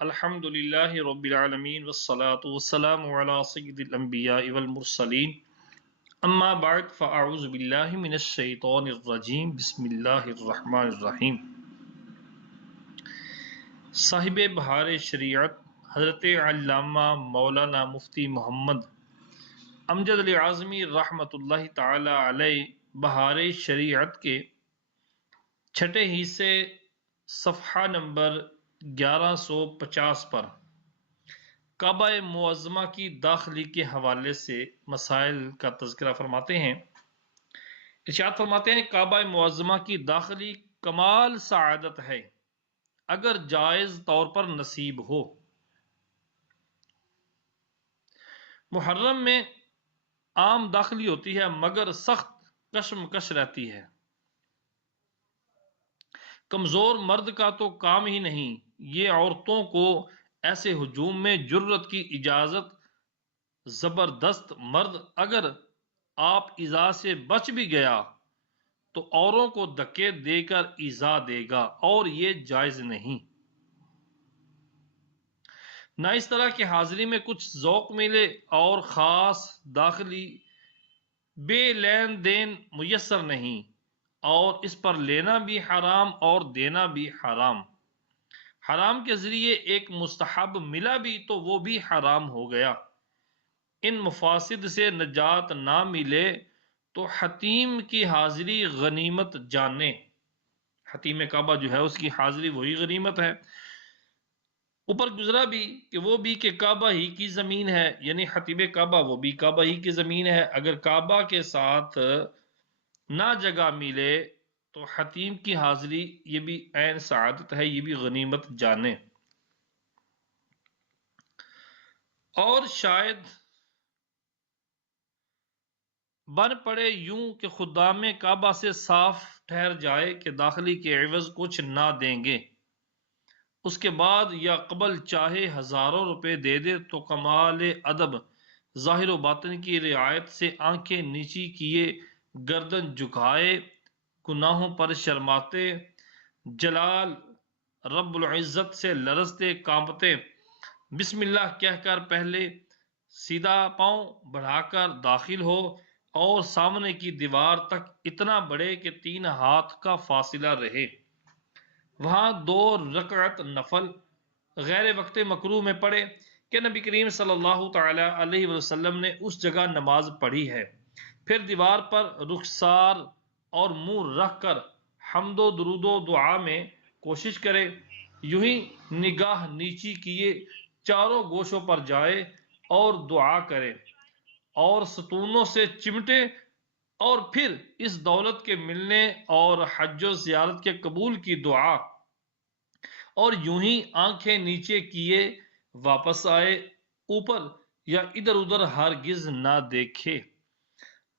الحمد للہ رب العالمین والصلاة والسلام علی سید الانبیاء والمرسلین اما بعد فاعوذ باللہ من الشیطان الرجیم بسم اللہ الرحمن الرحیم۔ صاحب بہار شریعت حضرت علامہ مولانا مفتی محمد امجد علی اعظمی رحمۃ اللہ تعالی علیہ بہار شریعت کے چھٹے حصے صفحہ نمبر 1150 پر کعبہ معظمہ کی داخلی کے حوالے سے مسائل کا تذکرہ فرماتے ہیں۔ ارشاد فرماتے ہیں کعبہ معظمہ کی داخلی کمال سعادت ہے اگر جائز طور پر نصیب ہو۔ محرم میں عام داخلی ہوتی ہے مگر سخت کشمکش رہتی ہے۔ کمزور مرد کا تو کام ہی نہیں، یہ عورتوں کو ایسے ہجوم میں جرت کی اجازت۔ زبردست مرد اگر آپ ایذا سے بچ بھی گیا تو اوروں کو دھکے دے کر ایذا دے گا اور یہ جائز نہیں۔ نہ اس طرح کی حاضری میں کچھ ذوق ملے اور خاص داخلی بے لین دین میسر نہیں، اور اس پر لینا بھی حرام اور دینا بھی حرام۔ حرام کے ذریعے ایک مستحب ملا بھی تو وہ بھی حرام ہو گیا۔ ان مفاسد سے نجات نہ ملے تو حتیم کی حاضری غنیمت جانے۔ حتیم کعبہ جو ہے اس کی حاضری وہی غنیمت ہے۔ اوپر گزرا بھی کہ کعبہ ہی کی زمین ہے، یعنی حتیم کعبہ وہ بھی کعبہ ہی کی زمین ہے۔ اگر کعبہ کے ساتھ نہ جگہ ملے تو حتیم کی حاضری یہ بھی عین سعادت ہے، یہ بھی غنیمت جانے۔ اور شاید بن پڑے یوں کہ خدام کعبہ سے صاف ٹھہر جائے کہ داخلی کے عوض کچھ نہ دیں گے، اس کے بعد یا قبل چاہے ہزاروں روپے دے دے تو کمال ادب ظاہر و باطن کی رعایت سے آنکھیں نیچی کیے گردن جھکائے گناہوں پر شرماتے جلال رب العزت سے لرزتے کانپتے بسم اللہ کہہ کر پہلے سیدھا پاؤں بڑھا کر داخل ہو اور سامنے کی دیوار تک اتنا بڑھے کہ 3 ہاتھ کا فاصلہ رہے۔ وہاں 2 رکعت نفل غیر وقت مکروہ میں پڑھے کہ نبی کریم صلی اللہ تعالی علیہ وسلم نے اس جگہ نماز پڑھی ہے۔ پھر دیوار پر رخسار اور منہ رکھ کر حمد و درود و دعا میں کوشش کرے، یوں ہی نگاہ نیچی کیے چاروں گوشوں پر جائے اور دعا کرے اور ستونوں سے چمٹے، اور پھر اس دولت کے ملنے اور حج و زیارت کے قبول کی دعا، اور یوں ہی آنکھیں نیچے کیے واپس آئے، اوپر یا ادھر ادھر ہرگز نہ دیکھے،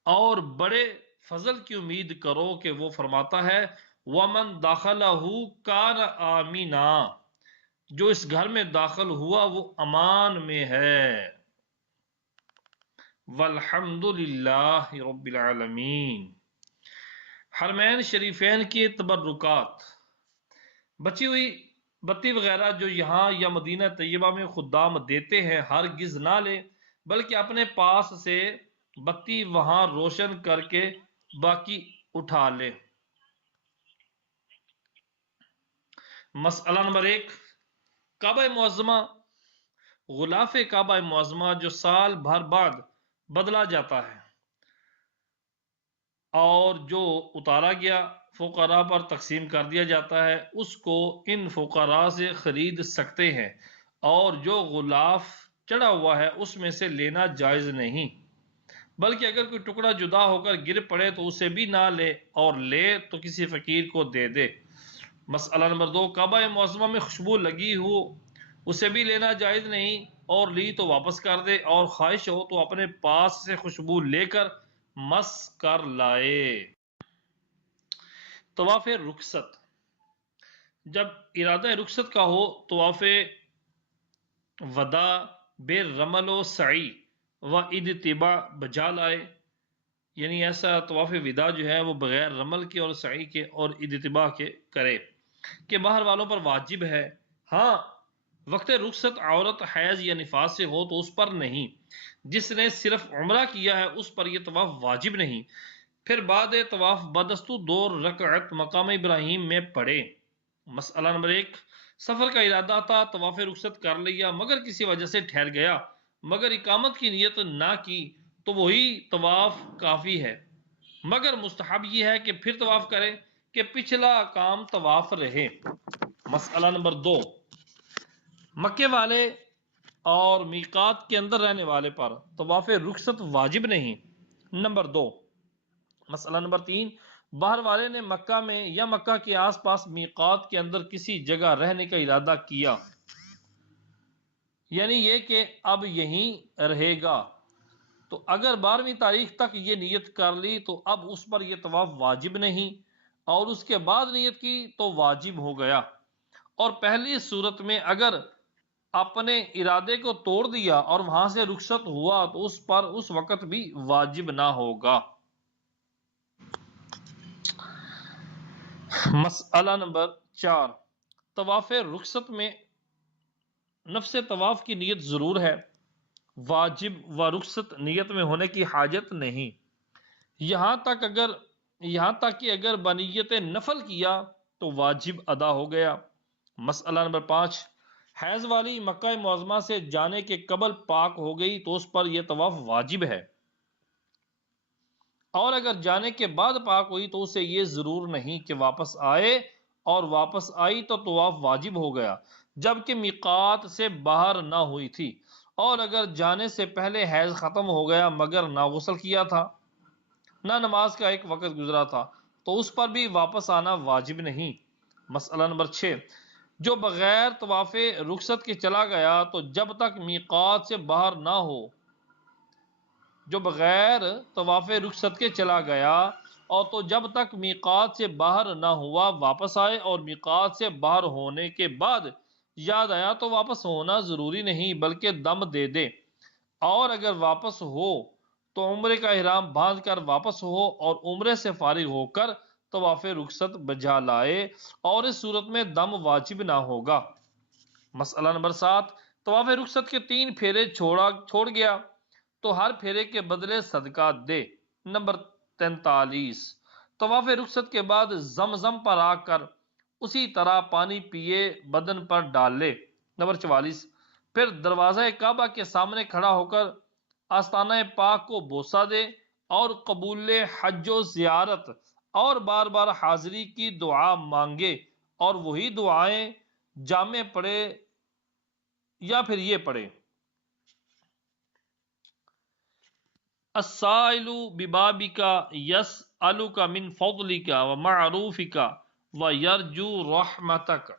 اور بڑے فضل کی امید کرو کہ وہ فرماتا ہے وَمَن دَخَلَهُ كَانَ آمِنًا، جو اس گھر میں داخل ہوا وہ امان میں ہے۔ والحمد للہ رب العالمین۔ حرمین شریفین کی تبرکات۔ بچی ہوئی بتی وغیرہ جو یہاں یا مدینہ طیبہ میں خدام دیتے ہیں ہرگز نہ لے، بلکہ اپنے پاس سے بتی وہاں روشن کر کے باقی اٹھا لے۔ مسئلہ نمبر 1، کعبہ معظمہ غلاف کعبہ معظمہ جو سال بھر بعد بدلا جاتا ہے اور جو اتارا گیا فقراء پر تقسیم کر دیا جاتا ہے، اس کو ان فقراء سے خرید سکتے ہیں، اور جو غلاف چڑھا ہوا ہے اس میں سے لینا جائز نہیں، بلکہ اگر کوئی ٹکڑا جدا ہو کر گر پڑے تو اسے بھی نہ لے، اور لے تو کسی فقیر کو دے دے۔ مسئلہ نمبر 2، کعبہ معظمہ میں خوشبو لگی ہو اسے بھی لینا جائز نہیں، اور لی تو واپس کر دے، اور خواہش ہو تو اپنے پاس سے خوشبو لے کر مس کر لائے۔ طواف رخصت، جب ارادہ رخصت کا ہو طواف وداع بے رمل و سعی و اتباع بجا لائے، یعنی ایسا طواف وداع جو ہے وہ بغیر رمل کے اور سعی کے اور اتباع کے کرے کہ باہر والوں پر واجب ہے۔ ہاں وقت رخصت عورت حیض یا نفاس سے ہو تو اس پر نہیں، جس نے صرف عمرہ کیا ہے اس پر یہ طواف واجب نہیں۔ پھر بعد طواف بدستور 2 رکعت مقام ابراہیم میں پڑھے۔ مسئلہ نمبر 1، سفر کا ارادہ تھا، طواف رخصت کر لیا مگر کسی وجہ سے ٹھہر گیا، مگر اقامت کی نیت نہ کی تو وہی طواف کافی ہے، مگر مستحب یہ ہے کہ پھر طواف کرے کہ پچھلا کام طواف رہے۔ مسئلہ نمبر 2، مکے والے اور میقات کے اندر رہنے والے پر طواف رخصت واجب نہیں۔ نمبر 2، مسئلہ نمبر 3، باہر والے نے مکہ میں یا مکہ کے آس پاس میقات کے اندر کسی جگہ رہنے کا ارادہ کیا، یعنی یہ کہ اب یہیں رہے گا، تو اگر 12ویں تاریخ تک یہ نیت کر لی تو اب اس پر یہ طواف واجب نہیں، اور اس کے بعد نیت کی تو واجب ہو گیا۔ اور پہلی صورت میں اگر اپنے ارادے کو توڑ دیا اور وہاں سے رخصت ہوا تو اس پر اس وقت بھی واجب نہ ہوگا۔ مسئلہ نمبر 4، طواف رخصت میں نفس طواف کی نیت ضرور ہے، واجب و رخصت نیت میں ہونے کی حاجت نہیں، یہاں تک کہ اگر بنیت نفل کیا تو واجب ادا ہو گیا۔ مسئلہ نمبر 5، حیض والی مکہ معظمہ سے جانے کے قبل پاک ہو گئی تو اس پر یہ طواف واجب ہے، اور اگر جانے کے بعد پاک ہوئی تو اسے یہ ضرور نہیں کہ واپس آئے، اور واپس آئی تو طواف واجب ہو گیا جبکہ میقات سے باہر نہ ہوئی تھی، اور اگر جانے سے پہلے حیض ختم ہو گیا مگر نہ غسل کیا تھا، نہ نماز کا ایک وقت گزرا تھا تو اس پر بھی واپس آنا واجب نہیں۔ مسئلہ نمبر 6، جو بغیر طواف رخصت کے چلا گیا تو جب تک میقات سے باہر نہ ہو جو بغیر طواف رخصت کے چلا گیا اور تو جب تک میقات سے باہر نہ ہوا واپس آئے، اور میقات سے باہر ہونے کے بعد یاد آیا تو واپس ہونا ضروری نہیں بلکہ دم دے دے، اور اگر واپس ہو تو عمرے کا احرام باندھ کر واپس ہو اور عمرے سے فارغ ہو کر طواف رخصت بجا لائے، اور اس صورت میں دم واجب نہ ہوگا۔ مسئلہ نمبر 7، طواف رخصت کے 3 پھیرے چھوڑ گیا تو ہر پھیرے کے بدلے صدقہ دے۔ نمبر 43، طواف رخصت کے بعد زمزم پر آ کر اسی طرح پانی پیے بدن پر ڈال لے۔ نمبر 44، پھر دروازہ کعبہ کے سامنے کھڑا ہو کر آستانہ پاک کو بوسہ دے اور قبول حج و زیارت اور بار بار حاضری کی دعا مانگے، اور وہی دعائیں جامع پڑھے یا پھر یہ پڑھے: السائل ببابک یسألک من فضلک ومعروفک ویرجو رحمتک۔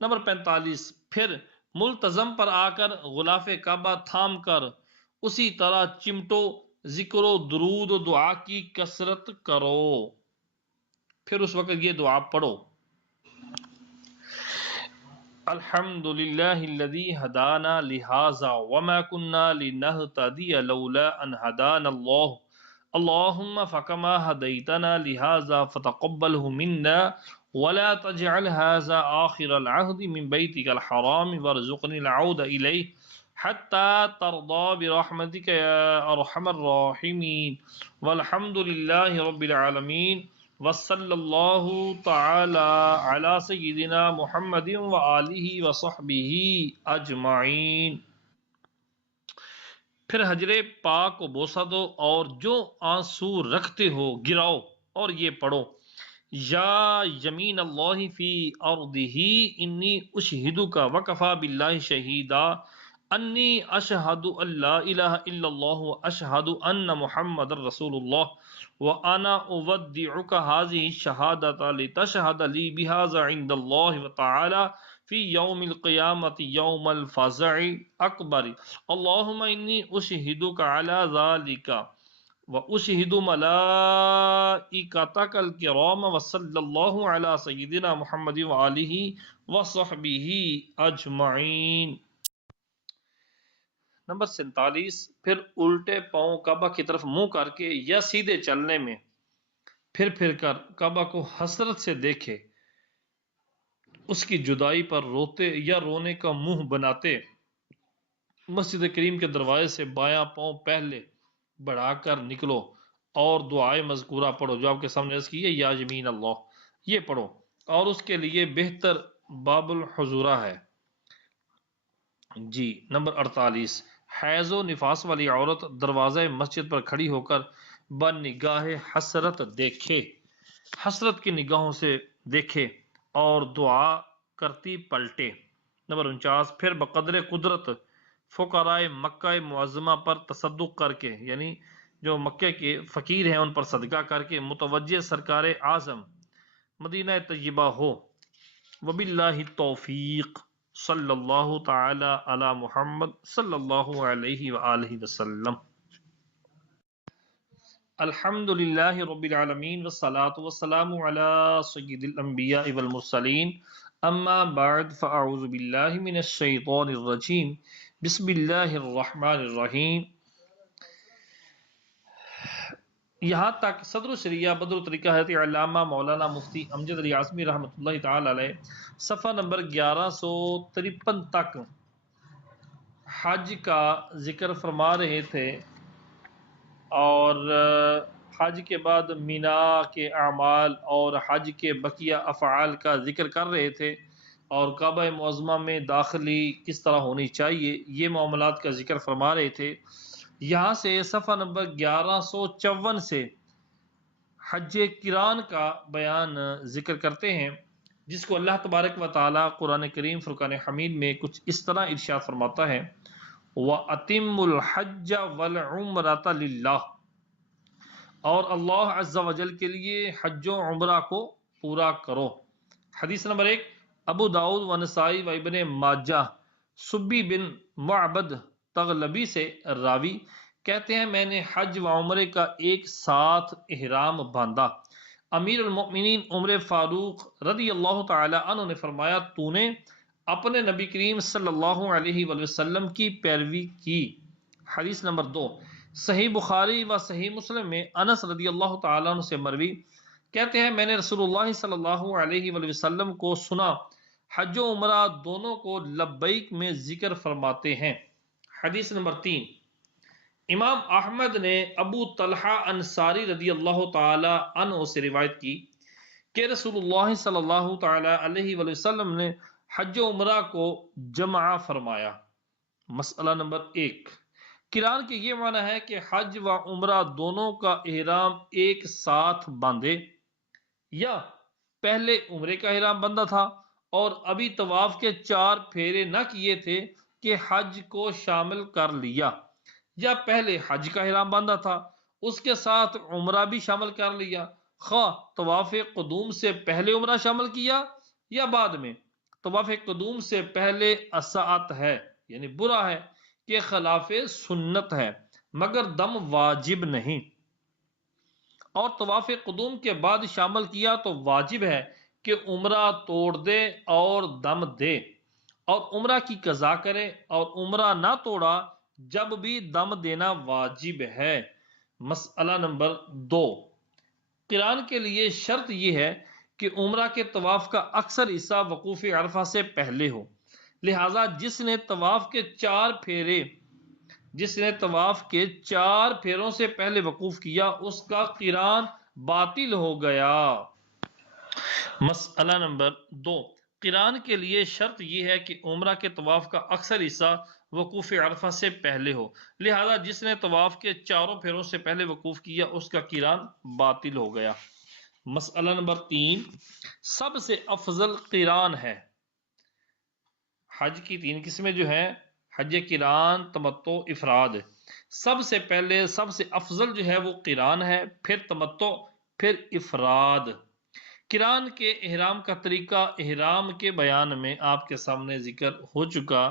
نمبر 45، پھر ملتزم پر آ کر غلاف کعبہ تھام کر اسی طرح چمٹو، ذکر و درود و دعا کی کثرت کرو، پھر اس وقت یہ دعا پڑھو: الحمد للہ الذی ہدانا لہذا وما كنا لنہتدی لولا ان ہدانا اللہ اللہم فکما ہدیتنا لہذا فتقبلہ منا ولا تجعل هذا آخر العہد من بیتک الحرام وارزقنی العود الیہ حتی ترضى برحمتک یا ارحم الراحمین والحمد للہ رب العالمین وصلی اللہ تعالی علی سیدنا محمد وآلہ وصحبہ اجمعین۔ پھر حجر پاک کو بوسہ دو اور جو آنسو رکھتے ہو گراؤ اور یہ پڑھو: یا یمین اللہ فی ارضہ انی اشہدک وکفی باللہ شہیدا انی اشہد ان لا الہ الا اللہ واشہد ان محمد رسول اللہ وانا اودعک هذه الشہادۃ لتشہد لی بہذا عند اللہ تعالی فی یوم القیامۃ یوم الفزع اکبر اللہم انی اشہدک علی ذالک واشہد ملائکتک الکرام وصلی اللہ علی سیدنا محمد وآلہ وصحبہ اجمعین۔ نمبر 47، پھر الٹے پاؤں کعبہ کی طرف منہ کر کے یا سیدھے چلنے میں پھر کر کعبہ کو حسرت سے دیکھے اس کی جدائی پر روتے یا رونے کا منہ بناتے مسجد کریم کے دروازے سے بایاں پاؤں پہلے بڑھا کر نکلو اور دعائے مذکورہ پڑھو جو آپ کے سامنے عرض کی ہے، یا یمین اللہ، یہ پڑھو، اور اس کے لیے بہتر باب الحضورہ ہے۔ جی نمبر 48، حیض و نفاس والی عورت دروازہ مسجد پر کھڑی ہو کر بنگاہ حسرت دیکھے، حسرت کی نگاہوں سے دیکھے اور دعا کرتی پلٹے۔ نمبر 49، پھر بقدر قدرت فقراء مکہ معظمہ پر تصدق کر کے، یعنی جو مکہ کے فقیر ہیں ان پر صدقہ کر کے متوجہ سرکار اعظم مدینہ طیبہ ہو۔ وباللہ توفیق، صلی اللہ تعالی علی محمد صلی اللہ علیہ وآلہ وسلم۔ الحمد للہ رب العالمین والصلاة والسلام علی سید الانبیاء والمرسلین، اما بعد فاعوذ باللہ من الشیطان الرجیم، بسم اللہ الرحمن الرحیم۔ یہاں تک صدر الشریعہ بدر الطریقہ حضرت علامہ مولانا مفتی امجد علی اعظمی رحمۃ اللہ تعالی علیہ صفحہ نمبر 1153 تک حج کا ذکر فرما رہے تھے، اور حج کے بعد مینا کے اعمال اور حج کے بقیہ افعال کا ذکر کر رہے تھے، اور کعبہ معظمہ میں داخلی کس طرح ہونی چاہیے یہ معاملات کا ذکر فرما رہے تھے۔ یہاں سے صفحہ نمبر 1154 سے حج قران کا بیان ذکر کرتے ہیں، جس کو اللہ تبارک و تعالی قرآن کریم فرقان حمید میں کچھ اس طرح ارشاد فرماتا ہے، وَأَتِمُّ الْحَجَّ وَالْعُمْرَةَ لِلَّهِ، اور اللہ عز و جل کے لیے حج و عمرہ کو پورا کرو۔ حدیث نمبر 1، ابو داؤد و نسائی و ابن ماجہ، سبی بن معبد تغلبی سے راوی کہتے ہیں میں نے حج و عمرے کا ایک ساتھ احرام باندھا۔ امیر المؤمنین عمر فاروق رضی اللہ تعالی عنہ نے فرمایا تو نے اپنے نبی کریم صلی اللہ علیہ وآلہ وسلم کی پیروی کی۔ حدیث نمبر 2، صحیح بخاری و صحیح مسلم میں انس رضی اللہ تعالیٰ عنہ سے مروی کہتے ہیں میں نے رسول اللہ صلی اللہ علیہ وآلہ وسلم کو سنا حج و عمرہ دونوں کو لبیک میں ذکر فرماتے ہیں۔ حدیث نمبر 3، امام احمد نے ابو طلحہ انصاری رضی اللہ تعالی عنہ سے روایت کی کہ رسول اللہ صلی اللہ تعالی علیہ وآلہ وسلم نے حج و عمرہ کو جمع فرمایا۔ مسئلہ نمبر 1، قران کے یہ معنی ہے کہ حج و عمرہ دونوں کا احرام ایک ساتھ باندھے، یا پہلے عمرے کا احرام باندھا تھا اور ابھی طواف کے 4 پھیرے نہ کیے تھے کہ حج کو شامل کر لیا، یا پہلے حج کا احرام باندھا تھا اس کے ساتھ عمرہ بھی شامل کر لیا، خواہ طواف قدوم سے پہلے عمرہ شامل کیا یا بعد میں۔ طواف قدوم سے پہلے اساءت ہے، یعنی برا ہے کہ خلاف سنت ہے، مگر دم واجب نہیں، اور طواف قدوم کے بعد شامل کیا تو واجب ہے کہ عمرہ توڑ دے اور دم دے، اور عمرہ کی قضا کرے، اور عمرہ نہ توڑا جب بھی دم دینا واجب ہے۔ مسئلہ نمبر 2، قران کے لیے شرط یہ ہے کہ عمرہ کے طواف کا اکثر حصہ وقوف عرفہ سے پہلے ہو، لہٰذا جس نے طواف کے 4 پھیروں سے پہلے وقوف کیا اس کا قران باطل ہو گیا۔ مسئلہ نمبر 2، قران کے لیے شرط یہ ہے کہ عمرہ کے طواف کا اکثر حصہ وقوف عرفہ سے پہلے ہو، لہذا جس نے طواف کے 4 پھیروں سے پہلے وقوف کیا اس کا قران باطل ہو گیا۔ مسئلہ نمبر 3، سب سے افضل قران ہے۔ حج کی 3 قسمیں جو ہیں، حج قران، تمتع، افراد، سب سے پہلے سب سے افضل جو ہے وہ قران ہے، پھر تمتع، پھر افراد۔ قران کے احرام کا طریقہ احرام کے بیان میں آپ کے سامنے ذکر ہو چکا،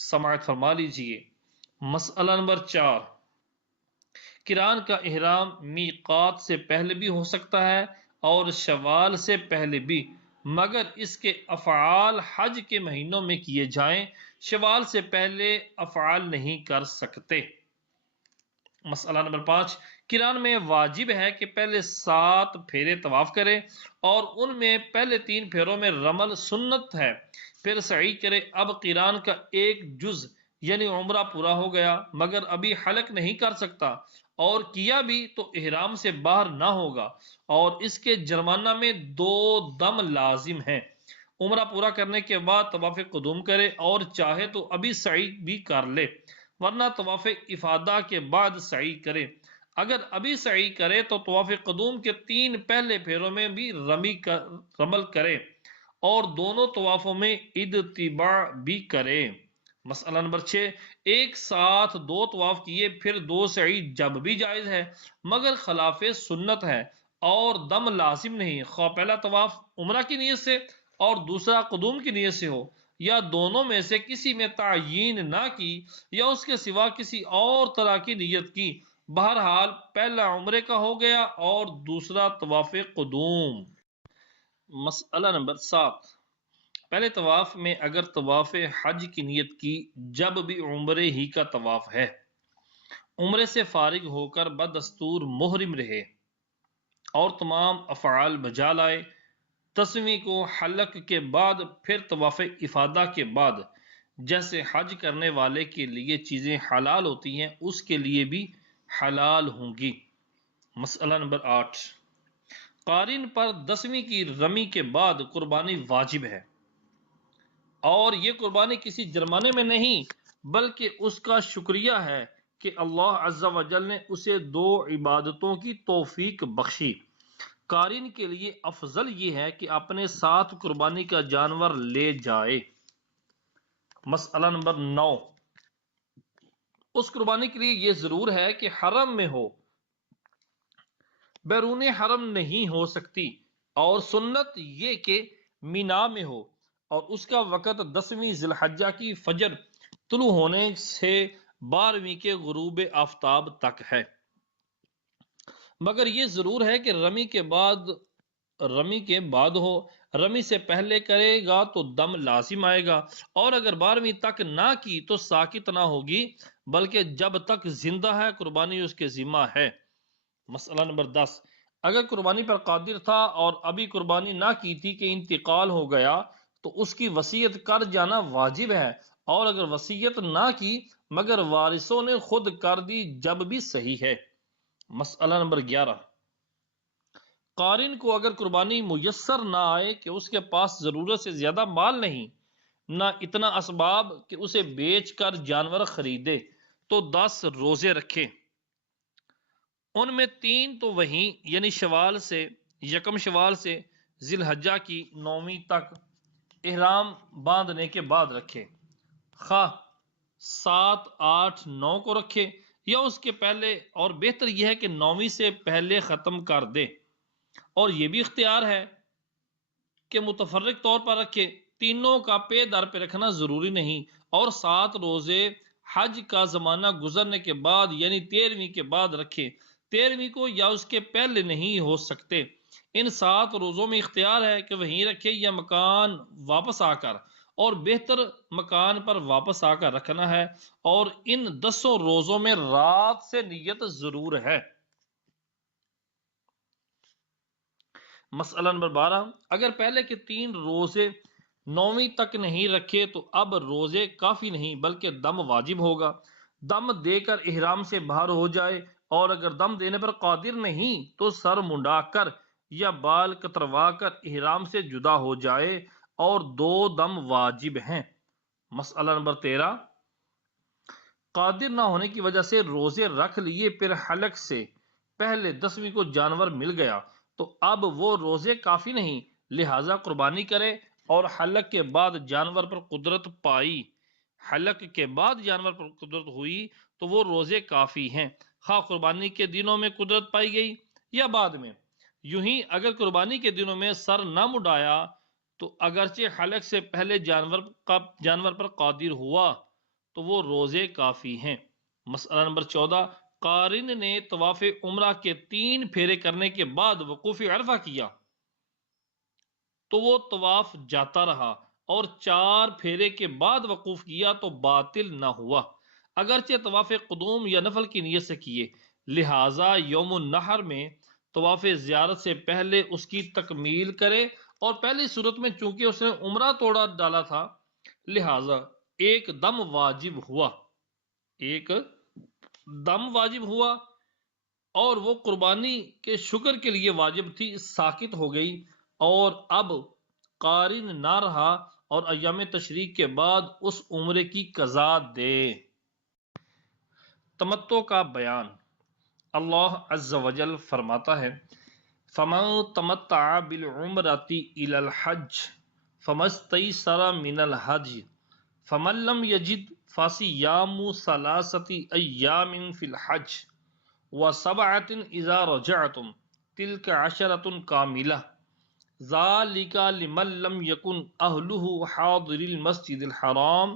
سماعت فرما لیجئے۔ مسئلہ نمبر 4، قران کا احرام میقات سے پہلے بھی ہو سکتا ہے اور شوال سے پہلے بھی، مگر اس کے افعال حج کے مہینوں میں کیے جائیں، شوال سے پہلے افعال نہیں کر سکتے۔ مسئلہ نمبر 5، قران میں واجب ہے کہ پہلے 7 پھیرے طواف کرے اور ان میں پہلے 3 پھیروں میں رمل سنت ہے، پھر سعی کرے۔ اب قران کا ایک جز یعنی عمرہ پورا ہو گیا مگر ابھی حلق نہیں کر سکتا، اور کیا بھی تو احرام سے باہر نہ ہوگا، اور اس کے جرمانہ میں 2 دم لازم ہیں۔ عمرہ پورا کرنے کے بعد طواف قدوم کرے اور چاہے تو ابھی سعی بھی کر لے، ورنہ طواف افادہ کے بعد سعی کرے۔ اگر ابھی سعی کرے تو طواف قدوم کے 3 پہلے پھیروں میں بھی رمل کرے اور دونوں طوافوں میں اتباع بھی کرے۔ مسئلہ نمبر 6، ایک ساتھ 2 طواف کیے پھر 2 سعی جب بھی جائز ہے مگر خلاف سنت ہے اور دم لازم نہیں، خواہ پہلا طواف عمرہ کی نیت سے اور دوسرا قدوم کی نیت سے ہو، یا دونوں میں سے کسی میں تعیین نہ کی یا اس کے سوا کسی اور طرح کی نیت کی، بہرحال پہلا عمرے کا ہو گیا اور دوسرا طواف قدوم۔ مسئلہ نمبر 7، پہلے طواف میں اگر طواف حج کی نیت کی جب بھی عمرے ہی کا طواف ہے، عمرے سے فارغ ہو کر بدستور محرم رہے اور تمام افعال بجا لائے، 10ویں کو حلق کے بعد پھر طواف افادہ کے بعد جیسے حج کرنے والے کے لیے چیزیں حلال ہوتی ہیں اس کے لیے بھی حلال ہوں گی۔ مسئلہ نمبر 8، قارن پر 10ویں کی رمی کے بعد قربانی واجب ہے، اور یہ قربانی کسی جرمانے میں نہیں بلکہ اس کا شکریہ ہے کہ اللہ عز و جل نے اسے 2 عبادتوں کی توفیق بخشی۔ قارن کے لیے افضل یہ ہے کہ اپنے ساتھ قربانی کا جانور لے جائے۔ مسئلہ نمبر 9، اس قربانی کے لیے یہ ضرور ہے کہ حرم میں ہو، بیرون حرم نہیں ہو سکتی، اور سنت یہ کہ مینا میں ہو اور اس کا وقت 10ویں ذی الحجہ کی فجر طلوع ہونے سے 12ویں کے غروب آفتاب تک ہے، مگر یہ ضرور ہے کہ رمی کے بعد ہو۔ رمی سے پہلے کرے گا تو دم لازم آئے گا، اور اگر 12ویں تک نہ کی تو ساکت نہ ہوگی بلکہ جب تک زندہ ہے قربانی اس کے ذمہ ہے۔ مسئلہ نمبر 10، اگر قربانی پر قادر تھا اور ابھی قربانی نہ کی تھی کہ انتقال ہو گیا تو اس کی وصیت کر جانا واجب ہے، اور اگر وصیت نہ کی مگر وارثوں نے خود کر دی جب بھی صحیح ہے۔ مسئلہ نمبر 11، قارن کو اگر قربانی میسر نہ آئے کہ اس کے پاس ضرورت سے زیادہ مال نہیں، نہ اتنا اسباب کہ اسے بیچ کر جانور خریدے، تو 10 روزے رکھے، ان میں 3 تو وہیں یعنی شوال سے 1 شوال سے ذی الحجہ کی 9ویں تک احرام باندھنے کے بعد رکھے، خواہ 7، 8، 9 کو رکھے یا اس کے پہلے، اور بہتر یہ ہے کہ 9ویں سے پہلے ختم کر دے، اور یہ بھی اختیار ہے کہ متفرق طور پر رکھے، تینوں کا پے در پہ رکھنا ضروری نہیں، اور 7 روزے حج کا زمانہ گزرنے کے بعد یعنی 13ویں کے بعد رکھے، 13ویں کو یا اس کے پہلے نہیں ہو سکتے۔ ان 7 روزوں میں اختیار ہے کہ وہیں رکھے یا مکان واپس آ کر، اور بہتر مکان پر واپس آ کر رکھنا ہے، اور ان 10 روزوں میں رات سے نیت ضرور ہے۔ مسئلہ نمبر 12، اگر پہلے کے 3 روزے 9ویں تک نہیں رکھے تو اب روزے کافی نہیں بلکہ دم واجب ہوگا۔ دم دے کر احرام سے باہر ہو جائے، اور اگر دم دینے پر قادر نہیں تو سر منڈا کر یا بال کتروا کر احرام سے جدا ہو جائے، اور 2 دم واجب ہیں۔ مسئلہ نمبر 13، قادر نہ ہونے کی وجہ سے روزے رکھ لیے پھر حلق سے پہلے 10ویں کو جانور مل گیا تو اب وہ روزے کافی نہیں، لہذا قربانی کرے، اور حلق کے بعد جانور پر قدرت پائی، حلق کے بعد جانور پر قدرت ہوئی تو وہ روزے کافی ہیں، خواہ قربانی کے دنوں میں قدرت پائی گئی یا بعد میں۔ یوں ہی اگر قربانی کے دنوں میں سر نہ مڈایا تو اگرچہ حلق سے پہلے جانور پر قادر ہوا تو وہ روزے کافی ہیں۔ مسئلہ نمبر 14، قارن نے طواف عمرہ کے 3 پھیرے کرنے کے بعد وقوف عرفہ کیا تو وہ طواف جاتا رہا، اور 4 پھیرے کے بعد وقوف کیا تو باطل نہ ہوا۔ اگرچہ طواف قدوم یا نفل کی نیت سے کیے، لہٰذا یوم النحر میں طواف زیارت سے پہلے اس کی تکمیل کرے، اور پہلی صورت میں چونکہ اس نے عمرہ توڑا ڈالا تھا لہٰذا ایک دم واجب ہوا، ایک دم واجب ہوا، اور وہ قربانی کے شکر کے لیے واجب تھی، ساقط ہو گئی، اور اب قارن نہ رہا، اور ایام تشریق کے بعد اس عمرے کی قضا دے۔ تمتع کا بیان۔ اللہ عز و جل فرماتا ہے فَمَن تَمَتَّعَ بِالْعُمْرَةِ إِلَى الْحَجِّ فَمَا اسْتَيْسَرَ مِنَ الْهَدْيِ فَمَن لَّمْ يَجِدْ فَصِيَامُ ثَلَاثَةِ أَيَّامٍ فِي الْحَجِّ وَسَبْعَةٍ إِذَا رَجَعْتُمْ تِلْكَ عَشَرَةٌ كَامِلَةٌ ذَلِكَ لِمَن لَّمْ يَكُنْ أَهْلُهُ حَاضِرِي الْمَسْجِدِ الْحَرَامِ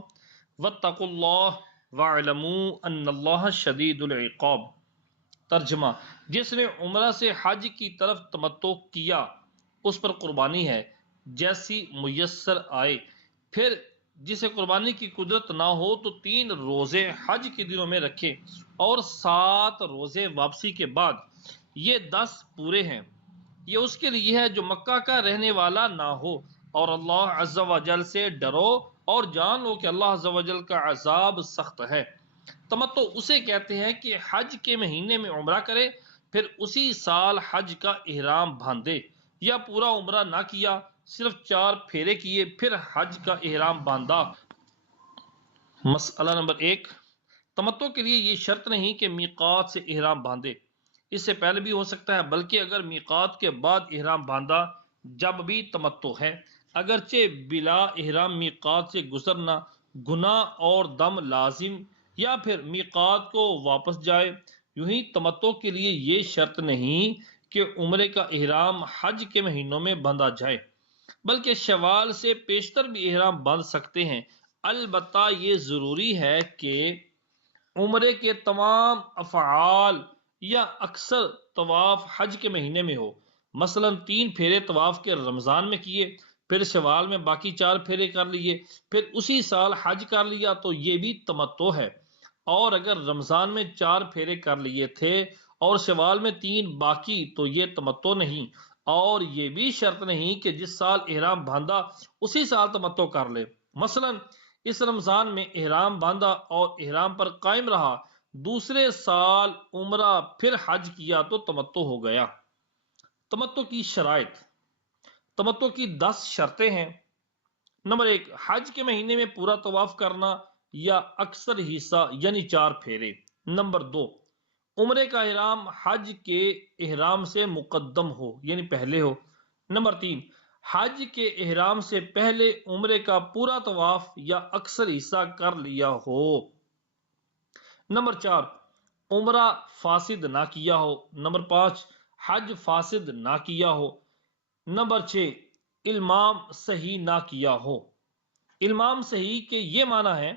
وَاتَّقُوا اللَّهَ وَاعْلَمُوا أَنَّ اللَّهَ شَدِيدُ الْعِقَابِ۔ ترجمہ: جس نے عمرہ سے حج کی طرف تمتع کیا اس پر قربانی ہے جیسی میسر آئے، پھر جسے قربانی کی قدرت نہ ہو تو 3 روزے حج کے دنوں میں رکھے اور 7 روزے واپسی کے بعد، یہ 10 پورے ہیں۔ یہ اس کے لیے ہے جو مکہ کا رہنے والا نہ ہو، اور اللہ عز و جل سے ڈرو اور جان لو کہ اللہ عز و جل کا عذاب سخت ہے۔ تمتع اسے کہتے ہیں کہ حج کے مہینے میں عمرہ کرے، پھر اسی سال حج کا احرام باندھے، یا پورا عمرہ نہ کیا، صرف 4 پھیرے کیے پھر حج کا احرام باندھا۔ مسئلہ نمبر 1، تمتع کے لیے یہ شرط نہیں کہ میقات سے احرام باندھے، اس سے پہلے بھی ہو سکتا ہے، بلکہ اگر میقات کے بعد احرام باندھا جب بھی تمتع ہے، اگرچہ بلا احرام میقات سے گزرنا گناہ اور دم لازم، یا پھر میقات کو واپس جائے۔ یوں ہی تمتع کے لیے یہ شرط نہیں کہ عمرے کا احرام حج کے مہینوں میں باندھا جائے، بلکہ شوال سے پیشتر بھی احرام باندھ سکتے ہیں۔ البتہ یہ ضروری ہے کہ عمرے کے تمام افعال یا اکثر طواف حج کے مہینے میں ہو، مثلا 3 پھیرے طواف کے رمضان میں کیے، پھر شوال میں باقی 4 پھیرے کر لیے، پھر اسی سال حج کر لیا تو یہ بھی تمتع ہے۔ اور اگر رمضان میں 4 پھیرے کر لیے تھے اور شوال میں 3 باقی تو یہ تمتع نہیں، اور یہ بھی شرط نہیں کہ جس سال احرام باندھا اسی سال تمتع کر لے، مثلا اس رمضان میں احرام باندھا اور احرام پر قائم رہا، دوسرے سال عمرہ پھر حج کیا تو تمتع ہو گیا۔ تمتع کی شرائط۔ تمتع کی 10 شرطیں ہیں۔ نمبر 1، حج کے مہینے میں پورا طواف کرنا یا اکثر حصہ یعنی 4 پھیرے۔ نمبر 2، عمرے کا احرام حج کے احرام سے مقدم ہو یعنی پہلے ہو۔ نمبر 3، حج کے احرام سے پہلے عمرے کا پورا طواف یا اکثر حصہ کر لیا ہو۔ نمبر 4، عمرہ فاسد نہ کیا ہو۔ نمبر 5، حج فاسد نہ کیا ہو۔ نمبر 6، المام صحیح نہ کیا ہو۔ المام صحیح کے یہ معنی ہے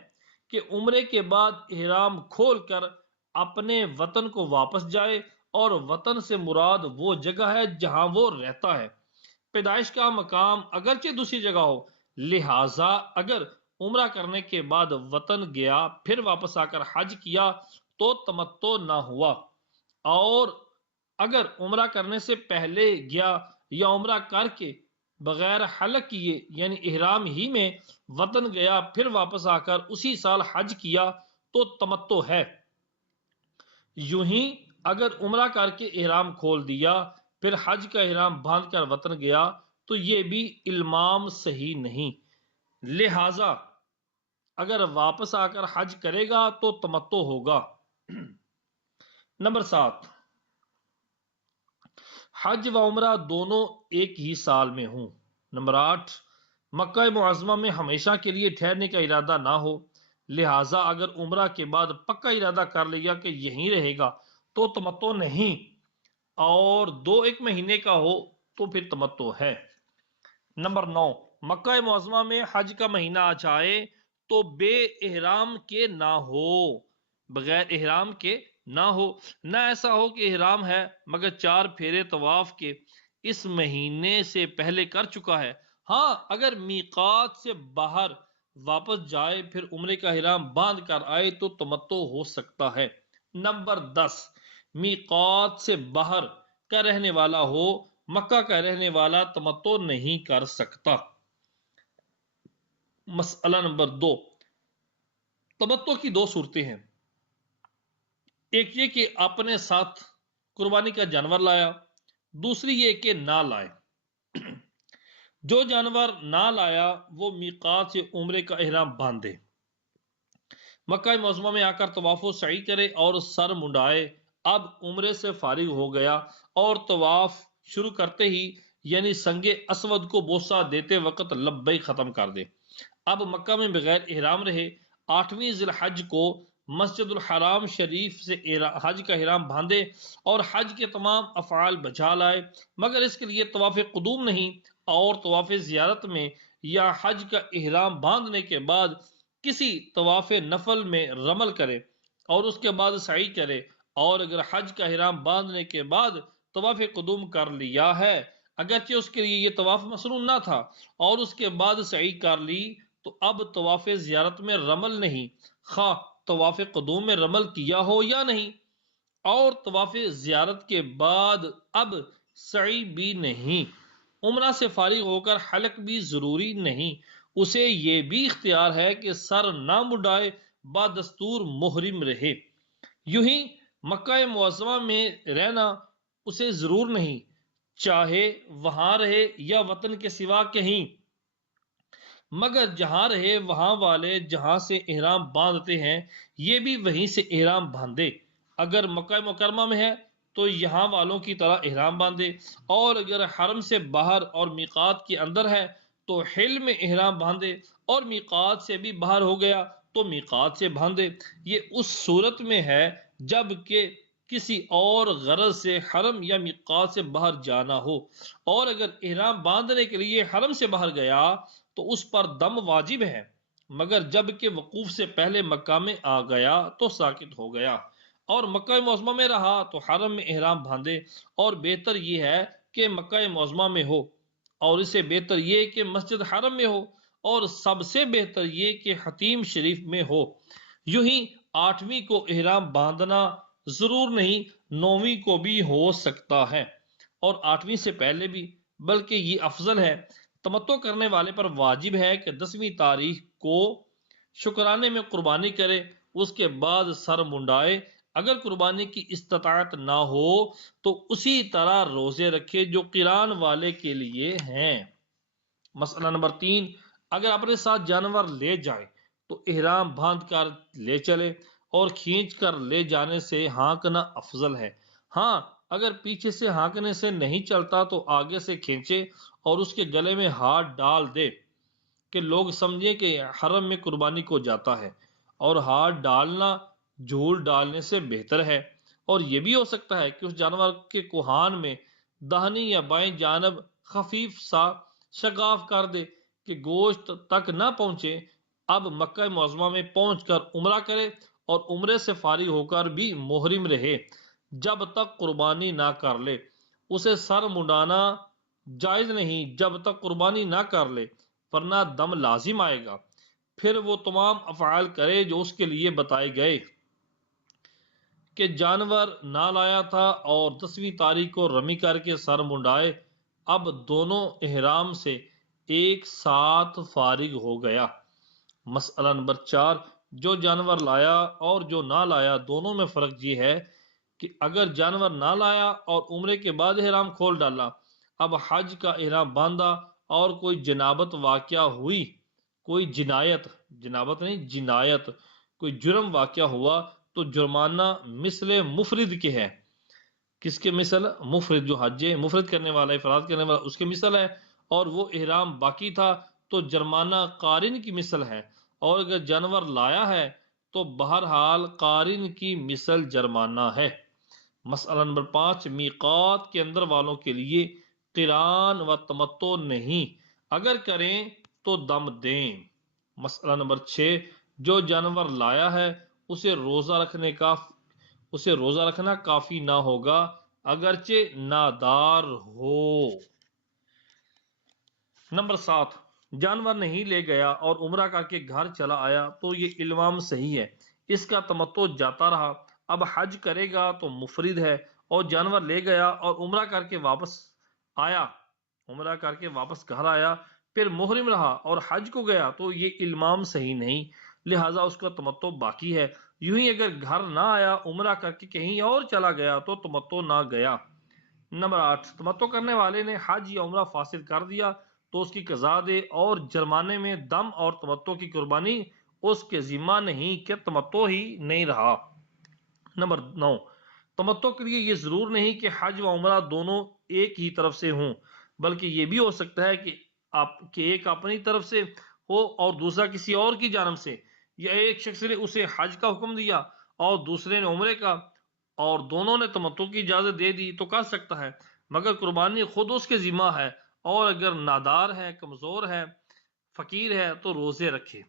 کہ عمرے کے بعد احرام کھول کر اپنے وطن کو واپس جائے، اور وطن سے مراد وہ جگہ ہے جہاں وہ رہتا ہے، پیدائش کا مقام اگرچہ دوسری جگہ ہو، لہٰذا اگر عمرہ کرنے کے بعد وطن گیا پھر واپس آ کر حج کیا تو تمتع نہ ہوا، اور اگر عمرہ کرنے سے پہلے گیا یا عمرہ کر کے بغیر حلق کیے یعنی احرام ہی میں وطن گیا پھر واپس آ کر اسی سال حج کیا تو تمتع ہے۔ یوں ہی اگر عمرہ کر کے احرام کھول دیا پھر حج کا احرام باندھ کر وطن گیا تو یہ بھی المام صحیح نہیں، لہذا اگر واپس آ کر حج کرے گا تو تمتع ہوگا۔ نمبر 7، حج و عمرہ دونوں ایک ہی سال میں ہوں۔ نمبر 8، مکہ معظمہ میں ہمیشہ کے لیے ٹھہرنے کا ارادہ نہ ہو، لہٰذا اگر عمرہ کے بعد پکا ارادہ کر لیا کہ یہیں رہے گا تو تمتع نہیں، اور 2-1 مہینے کا ہو تو پھر تمتع ہے۔ نمبر 9، مکہ معظمہ میں حج کا مہینہ آ جائے تو بے احرام کے نہ ہو، بغیر احرام کے نہ ہو، نہ ایسا ہو کہ احرام ہے مگر 4 پھیرے طواف کے اس مہینے سے پہلے کر چکا ہے۔ ہاں اگر میقات سے باہر واپس جائے پھر عمرے کا احرام باندھ کر آئے تو تمتع ہو سکتا ہے۔ نمبر 10، میقات سے باہر کا رہنے والا ہو، مکہ کا رہنے والا تمتع نہیں کر سکتا۔ مسئلہ نمبر 2، تمتع کی دو صورتیں ہیں، ایک یہ کہ اپنے ساتھ قربانی کا جانور لایا، دوسری یہ کہ نہ لائے۔ جو جانور نہ لایا وہ میقات سے عمرے کا احرام باندھے، مکہ معظمہ میں آ کر طواف و سعی کرے اور سر منڈائے۔ اب عمرے سے فارغ ہو گیا اور طواف شروع کرتے ہی یعنی سنگ اسود کو بوسہ دیتے وقت لبیک ختم کر دے۔ اب مکہ میں بغیر احرام رہے، 8ویں ذی الحج کو مسجد الحرام شریف سے حج کا احرام باندھے اور حج کے تمام افعال بجا لائے، مگر اس کے لیے طواف قدوم نہیں، اور طواف زیارت میں یا حج کا احرام باندھنے کے بعد کسی طواف نفل میں رمل کرے اور اس کے بعد سعی کرے، اور اگر حج کا احرام باندھنے کے بعد طواف قدوم کر لیا ہے، اگرچہ اس کے لیے یہ طواف مسنون نہ تھا، اور اس کے بعد سعی کر لی، تو اب طواف زیارت میں رمل نہیں، خواہ طواف قدوم میں رمل کیا ہو یا نہیں، اور طواف زیارت کے بعد اب سعی بھی نہیں، عمرہ سے فارغ ہو کر حلق بھی ضروری نہیں، اسے یہ بھی اختیار ہے کہ سر نہ مڈائے، بدستور محرم رہے۔ یوں ہی مکہ معظمہ میں رہنا اسے ضرور نہیں، چاہے وہاں رہے یا وطن کے سوا کہیں، مگر جہاں رہے وہاں والے جہاں سے احرام باندھتے ہیں یہ بھی وہیں سے احرام باندھے۔ اگر مکہ مکرمہ میں ہے تو یہاں والوں کی طرح احرام باندھے، اور اگر حرم سے باہر اور میقات کے اندر ہے تو حل میں احرام باندھے، اور میقات سے بھی باہر ہو گیا تو میقات سے باندھے۔ یہ اس صورت میں ہے جب کہ کسی اور غرض سے حرم یا میقات سے باہر جانا ہو، اور اگر احرام باندھنے کے لیے حرم سے باہر گیا تو اس پر دم واجب ہے، مگر جب کہ وقوف سے پہلے مکہ میں آ گیا تو ساکت ہو گیا، اور مکہ معظمہ میں رہا تو حرم میں احرام باندھے، اور بہتر یہ ہے کہ مکہ معظمہ میں ہو، اور اسے بہتر یہ کہ مسجد حرم میں ہو، اور سب سے بہتر یہ کہ حتیم شریف میں ہو۔ یوں ہی 8ویں کو احرام باندھنا ضرور نہیں، 9ویں کو بھی ہو سکتا ہے، اور 8ویں سے پہلے بھی، بلکہ یہ افضل ہے۔ تمتع کرنے والے پر واجب ہے کہ 10ویں تاریخ کو شکرانے میں قربانی کرے، اس کے بعد سر منڈائے، اگر قربانی کی استطاعت نہ ہو تو اسی طرح روزے رکھے جو قران والے کے لیے ہیں۔ مسئلہ نمبر 3، اگر اپنے ساتھ جانور لے جائے تو احرام باندھ کر لے چلے، اور کھینچ کر لے جانے سے ہانکنا افضل ہے۔ ہاں اگر پیچھے سے ہانکنے سے نہیں چلتا تو آگے سے کھینچے اور اس کے گلے میں ہاتھ ڈال دے کہ لوگ سمجھیں کہ حرم میں قربانی کو جاتا ہے، اور ہاتھ ڈالنا جھول ڈالنے سے بہتر ہے۔ اور یہ بھی ہو سکتا ہے کہ اس جانور کے کوہان میں داہنی یا بائیں جانب خفیف سا شگاف کر دے کہ گوشت تک نہ پہنچے۔ اب مکہ معظمہ میں پہنچ کر عمرہ کرے اور عمرے سے فارغ ہو کر بھی محرم رہے جب تک قربانی نہ کر لے، اسے سر منڈانا جائز نہیں جب تک قربانی نہ کر لے، ورنہ دم لازم آئے گا۔ پھر وہ تمام افعال کرے جو اس کے لیے بتائے گئے کہ جانور نہ لایا تھا، اور 10ویں تاریخ کو رمی کر کے سر منڈائے۔ اب دونوں احرام سے ایک ساتھ فارغ ہو گیا۔ مسئلہ نمبر 4، جو جانور لایا اور جو نہ لایا دونوں میں فرق یہ ہے کہ اگر جانور نہ لایا اور عمرے کے بعد احرام کھول ڈالا، اب حج کا احرام باندھا اور کوئی جنابت واقعہ ہوئی، کوئی جنابت نہیں جنایت، کوئی جرم واقعہ ہوا تو جرمانہ مثل مفرد کے ہے۔ کس کے مثل؟ مفرد، جو حج مفرد کرنے والا، افراد کرنے والا، اس کے مثل ہے، اور وہ احرام باقی تھا تو جرمانہ قارن کی مثل ہے، اور اگر جانور لایا ہے تو بہرحال قارن کی مثل جرمانہ ہے۔ مسئلہ نمبر 5، میقات کے اندر والوں کے لیے قران و تمتع نہیں، اگر کریں تو دم دیں۔ مسئلہ نمبر 6، جو جانور لایا ہے اسے روزہ رکھنا کافی نہ ہوگا اگرچہ نادار ہو۔ نمبر 7، جانور نہیں لے گیا اور عمرہ کر کے گھر چلا آیا تو یہ الزام صحیح ہے، اس کا تمتع جاتا رہا۔ اب حج کرے گا تو مفرد ہے، اور جانور لے گیا اور عمرہ کر کے واپس آیا، عمرہ کر کے واپس گھر آیا، پھر محرم رہا اور حج کو گیا تو یہ الزام صحیح نہیں، لہٰذا اس کا تمتع باقی ہے۔ یوں ہی اگر گھر نہ آیا، عمرہ کر کے کہیں اور چلا گیا تو تمتع نہ گیا۔ نمبر 8، تمتع کرنے والے نے حج یا عمرہ فاسد کر دیا تو اس کی قضا دے، اور جرمانے میں دم اور تمتع کی قربانی اس کے ذمہ نہیں کہ تمتع ہی نہیں رہا۔ نمبر 9، تمتع کے لیے یہ ضرور نہیں کہ حج و عمرہ دونوں ایک ہی طرف سے ہوں، بلکہ یہ بھی ہو سکتا ہے کہ ایک اپنی طرف سے ہو اور دوسرا کسی اور کی جانب سے، یا ایک شخص نے اسے حج کا حکم دیا اور دوسرے نے عمرے کا، اور دونوں نے تمتع کی اجازت دے دی تو کر سکتا ہے، مگر قربانی خود اس کے ذمہ ہے، اور اگر نادار ہے، کمزور ہے، فقیر ہے تو روزے رکھے۔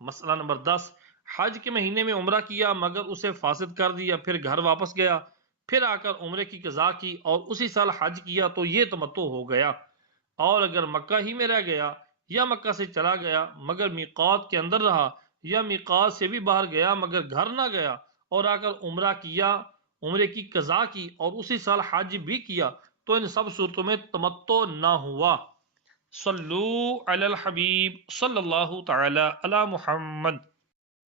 مسئلہ نمبر 10، حج کے مہینے میں عمرہ کیا مگر اسے فاسد کر دیا، پھر گھر واپس گیا، پھر آ کر عمرے کی قضا کی اور اسی سال حج کیا تو یہ تمتع ہو گیا۔ اور اگر مکہ ہی میں رہ گیا یا مکہ سے چلا گیا مگر میقات کے اندر رہا، یا میقات سے بھی باہر گیا مگر گھر نہ گیا، اور آ کر عمرہ کیا، عمرے کی قضا کی اور اسی سال حج بھی کیا، تو ان سب صورتوں میں تمتع نہ ہوا۔ صلو علی الحبیب صلی اللہ تعالی علی محمد۔